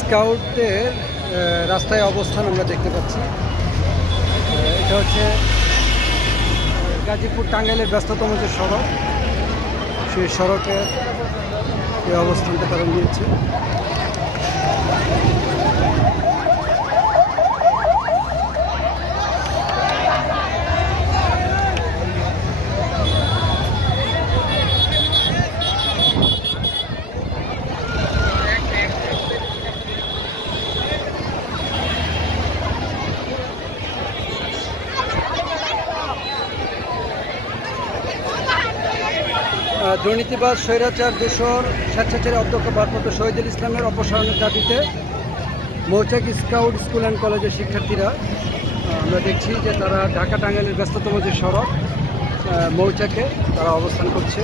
স্কাউটদের রাস্তায় অবস্থান আমরা দেখতে পাচ্ছি। এটা হচ্ছে গাজীপুর টাঙ্গাইলের ব্যস্ততম যে সড়ক, সেই সড়কের এই অবস্থানটা তারা নিয়েছে। দুর্নীতিবাজ স্বৈরাচার দূষর স্বেচ্ছাচারী অধ্যক্ষ ভারপ্রাপ্ত শহীদুল ইসলামের অপসারণের দাবিতে মৌচাক স্কাউট স্কুল অ্যান্ড কলেজের শিক্ষার্থীরা আমরা দেখছি যে তারা ঢাকা টাঙ্গাইলের ব্যস্ততম যে সড়ক মৌচাকে তারা অবস্থান করছে।